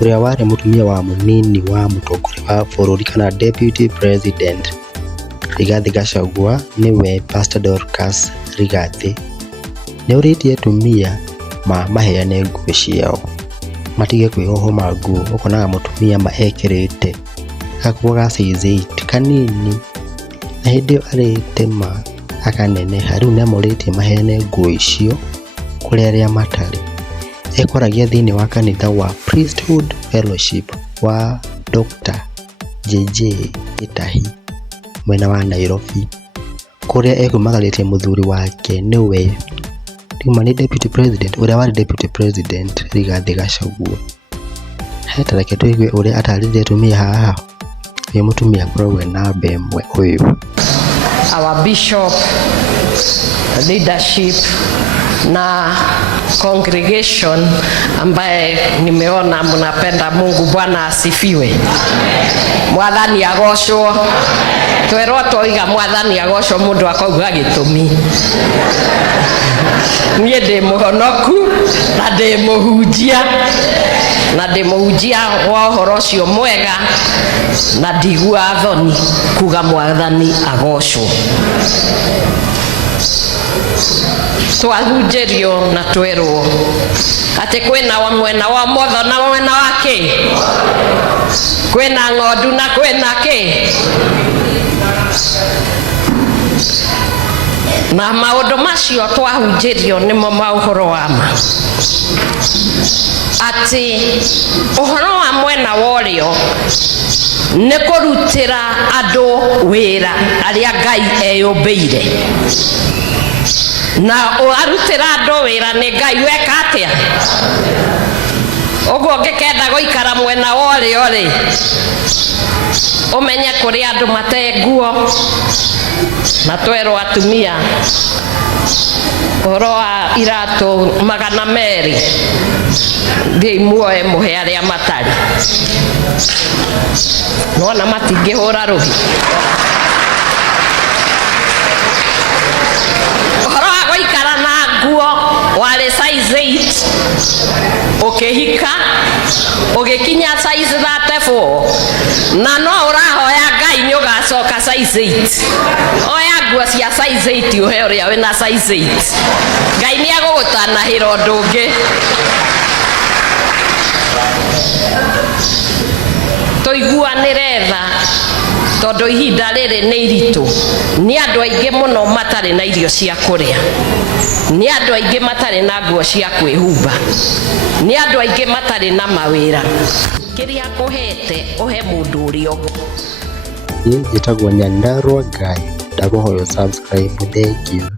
Úría warĩ mũtumia wa mũnini wa mũtongoria wa bũrũri kana Deputy President Rigathi Gachagua niwe Pastor Dorcas Rigathi nĩũrĩtie atumia maheane nguo ciao matige kwĩhohoma nguo. Ũkonaga mũtumia ekĩrĩte gakuo ga size 8 kanini na hĩndĩ ĩyo arĩte akaneneha. Rĩu nĩamũrĩtie maheane nguo icio kũrĩ arĩa matarĩ. Ekoragia thĩinĩ wa kanitha wa Priesthood Fellowship wa Dr. Gitahi mwena wa Nairobi, kũrĩa ekwĩmagarĩtie mũthuri wake niwe Rĩuma nĩ Deputy President ũrĩa warĩ Deputy President Rigathi Gachagua. Reke tũigue ũrĩa atarĩirie atumia haha. Nĩ mũtumia akoragwo na namba ĩmwe ũyũ. Our bishop, leadership na congregation ambaye nimeona mnapenda Mungu. Bwana asifiwe. Mwathani agocwo. Twerwo toiga mwathani agocwo mundu akauga gĩtũmi. Niĩ ndĩ mũhonoku na ndĩ mũhunjia wa ũhoro ũcio mwega na ndigua thoni kuga mwathani agocwo. Twahunjĩrio na twerwo atĩ kwĩna mwena wa motho na mwena wa kĩ, kwĩna ng'ondu na kwĩna kĩ. Na maũndũ macio twahunjĩrio nĩmo maũhoro wa ma, atĩ ũhoro wa mwena wa ũrĩo nĩ kũrutĩra andũ wĩra arĩa Ngai eyũmbĩire. Na arutĩra andũ wĩra nĩ Ngai weka atĩa? Ũguo ngĩkenda gũikara mwena wa ũrĩo rĩ, ũmenye kũrĩ andũ mate nguo na twerwo atumia ũhoro wa iratũ 200 thiĩ muoe mũhe arĩa matarĩ. Nona matingĩhũra rũhi. Ũhoro wa gũikara na nguo warĩ size 8 ũkĩhika ũgĩkinya size 34 na no ũrahoya Ngai nĩ ũgacoka size 8. Oya nguo cia size 8 ũhe ũrĩa wĩna size 8. Ngai nĩ agũgũtanahĩra ũndũ ũngĩ. Tũiguanĩre tha tondũ ihinda rĩrĩ nĩ iritũ. Nĩ andũ aingĩ mũno matarĩ na irio cia kũrĩa, nĩ andũ aingĩ matarĩ na nguo cia kwĩhumba, nĩ andũ aingĩ matarĩ na mawĩra. Kĩrĩa kũhete ũhe mũndũ ũrĩa ũngĩ. Njĩtagwo Nyandarua Ngai. Ndagũhoya subscribe. Thank you.